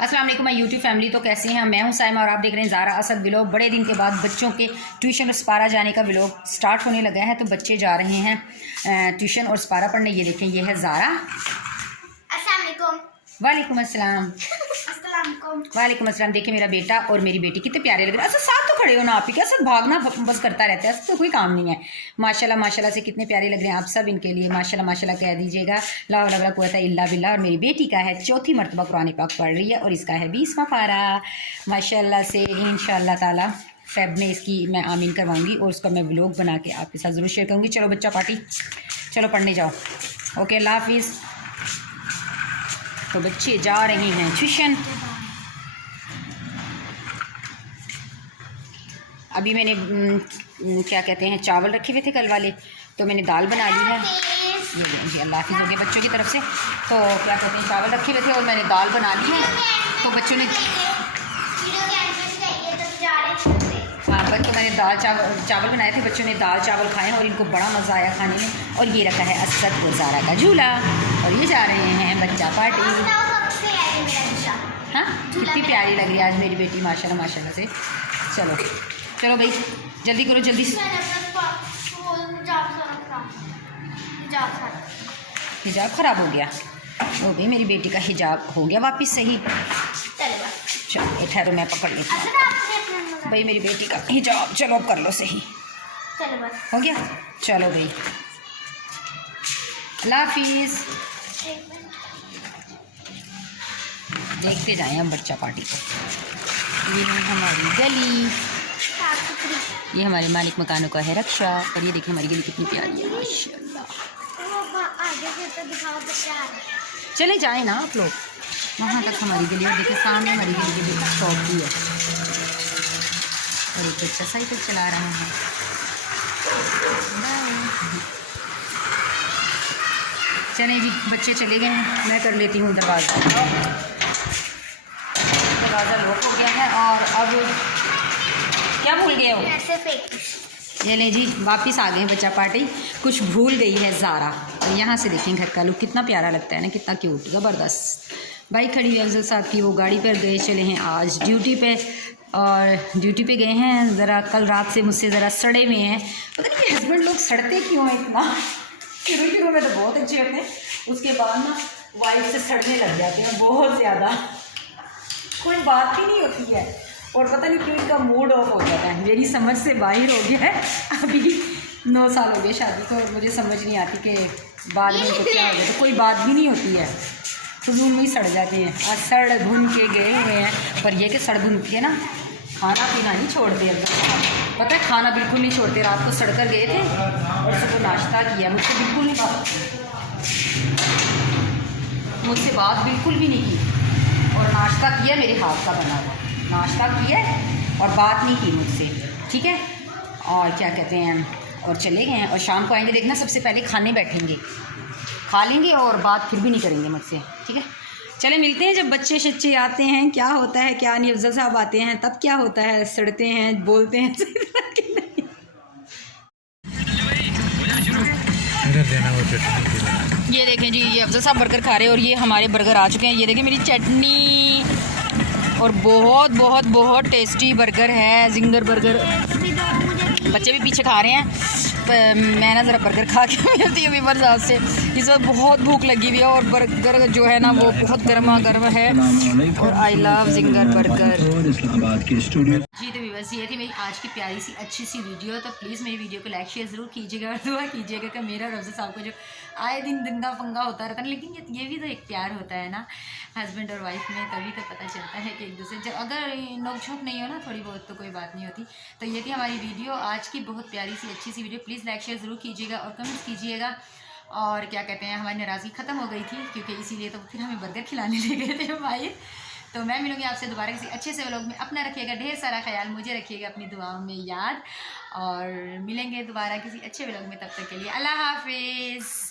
अस्सलाम वालेकुम my YouTube family. तो कैसे हैं? मैं हूं साइमा और आप देख रहे हैं ज़ारा असद व्लॉग। बड़े दिन के बाद बच्चों के ट्यूशन और स्पारा जाने का व्लॉग स्टार्ट होने लगा है। तो बच्चे जा रहे हैं ट्यूशन और स्पारा पढ़ने। ये देखें, ये है ज़ारा। अस्सलाम वालेकुम। वालेकुम अस्सलाम। वालेकुम अस्सलाम। देखिए मेरा बेटा और मेरी बेटी कितने प्यारे लग रहे हैं। अच्छा साथ तो खड़े हो ना आप ही, कैसे भागना बस करता रहता है, तो कोई काम नहीं है। माशाल्लाह माशाल्लाह से कितने प्यारे लग रहे हैं आप सब। इनके लिए माशाल्लाह माशाल्लाह कह दीजिएगा। ला हौला वला कुव्वता इल्ला बिल्लाह। और मेरी बेटी का है चौथी मरतबा कुरान पाक पढ़ रही है और इसका है 20वां पारा माशाल्लाह से। इंशाल्लाह ताला फेब में इसकी मैं आमीन करवाऊँगी और उसका मैं व्लॉग बना के आपके साथ ज़रूर शेयर करूँगी। चलो बच्चा पार्टी, चलो पढ़ने जाओ। ओके अल्लाह हाफिज़। तो बच्चे जा रहे हैं ट्यूशन। अभी मैंने क्या कहते हैं चावल रखे हुए थे कल वाले, तो मैंने दाल बना ली है। ये अल्लाह हाफिज़ हो गया बच्चों की तरफ से। तो क्या कहते हैं चावल रखे हुए थे और मैंने दाल बना ली है। तो बच्चों ने मैंने दाल चावल बनाए थे। बच्चों ने दाल चावल खाए और इनको बड़ा मज़ा आया खाने में। और ये रखा है असद और ज़ारा का झूला और ये जा रहे हैं बच्चा पार्टी। हाँ कितनी प्यारी लग रही है आज मेरी बेटी माशाल्लाह माशाल्लाह से। चलो चलो भाई जल्दी करो जल्दी से। हिजाब ख़राब हो गया। वो भी मेरी बेटी का हिजाब हो गया वापस सही। चलो ठहरो मैं पकड़ लेती हूँ भाई मेरी बेटी का हिजाब। चलो कर लो सही, हो गया। चलो भाई अल्लाह हाफिज़। देखते जाएं हम बच्चा पार्टी को। ये है हमारी गली, ये हमारे मालिक मकानों का है रक्षा। और ये देखिए हमारी गली कितनी प्यारी है माशाल्लाह। चले जाएं ना आप लोग वहाँ तक हमारी गली। और देखिए सामने हमारी गली के शॉप भी है और एक बच्चा साइकिल चला रहा है। चलें जी बच्चे चले गए हैं, मैं कर लेती हूँ दरवाज़ा। दरवाज़ा लॉक हो गया है और अब क्या भूल गए हो? ये ले जी वापस आ गए बच्चा पार्टी। कुछ भूल गई है ज़ारा। और यहाँ से देखें घर का लुक कितना प्यारा लगता है ना, कितना क्यूट ज़बरदस्त। बाइक खड़ी है अफजल साहब की, वो गाड़ी पर गए चले हैं आज ड्यूटी पे। और ड्यूटी पे गए हैं, ज़रा कल रात से मुझसे ज़रा सड़े हुए हैं। पता नहीं कि हस्बैंड लोग सड़ते क्यों हैं इतना। शुरू में तो बहुत अच्छे होते हैं, उसके बाद ना वाइफ से सड़ने लग जाते हैं बहुत ज़्यादा। कोई बात ही नहीं होती है और पता नहीं क्यों इनका मूड ऑफ हो जाता है। मेरी समझ से बाहर हो गया है। अभी 9 साल हो गए शादी को और मुझे समझ नहीं आती कि बाद में इनको क्या हो गया। तो कोई बात भी नहीं होती है, फजूल में ही सड़ जाते हैं। आज सड़ भुन के गए हुए हैं, पर यह कि सड़ भुन के ना खाना पीना नहीं छोड़ते। पता है खाना बिल्कुल नहीं छोड़ते। रात को सड़ कर गए थे और सुबह नाश्ता किया। मुझसे बिल्कुल नहीं मुझसे बात बिल्कुल भी नहीं की और नाश्ता किया मेरे हाथ का बना हुआ नाश्ता किया और बात नहीं की मुझसे, ठीक है। और क्या कहते हैं और चले गए हैं। और शाम को आएंगे, देखना सबसे पहले खाने बैठेंगे, खा लेंगे और बात फिर भी नहीं करेंगे मुझसे, ठीक है। चले मिलते हैं जब बच्चे शच्चे आते हैं, क्या होता है क्या नहीं। अफजल साहब आते हैं तब क्या होता है, सड़ते हैं बोलते हैं ये देखें जी, ये अफजल साहब बर्गर खा रहे हैं और ये हमारे बर्गर आ चुके हैं। ये देखें मेरी चटनी और बहुत बहुत बहुत टेस्टी बर्गर है, जिंगर बर्गर। बच्चे भी पीछे खा रहे हैं। मैं ना ज़रा बर्गर खा के मिलती हूँ वीवर साहब से। इस वक्त बहुत भूख लगी हुई है और बर्गर जो है ना वो बहुत गर्मा गर्म है और आई लव जिंगर बर्गर जी। तो वीवर्स ये थी मेरी आज की प्यारी सी अच्छी सी वीडियो। तो प्लीज़ मेरी वीडियो को लाइक शेयर ज़रूर कीजिएगा और दुआ कीजिएगा कि मेरा और अफजल साहब को जो आए दिन दंगा फंगा होता रहता है, लेकिन ये भी तो एक प्यार होता है ना हस्बैंड और वाइफ में, तभी तो पता चलता है कि एक दूसरे अगर नोक झोंक नहीं हो ना थोड़ी बहुत तो कोई बात नहीं होती। तो ये थी हमारी वीडियो आज की, बहुत प्यारी सी अच्छी सी वीडियो। प्लीज़ लाइक शेयर ज़रूर कीजिएगा और कमेंट्स कीजिएगा। और क्या कहते हैं हमारी नाराज़गी ख़त्म हो गई थी क्योंकि इसीलिए तो फिर हमें बर्गर खिलाने ले गए थे भाई। तो मैं मिलूँगी आपसे दोबारा किसी अच्छे से व्लॉग में। अपना रखिएगा ढेर सारा ख्याल, मुझे रखिएगा अपनी दुआओं में याद। और मिलेंगे दोबारा किसी अच्छे व्लॉग में, तब तक के लिए अल्लाह हाफिज़।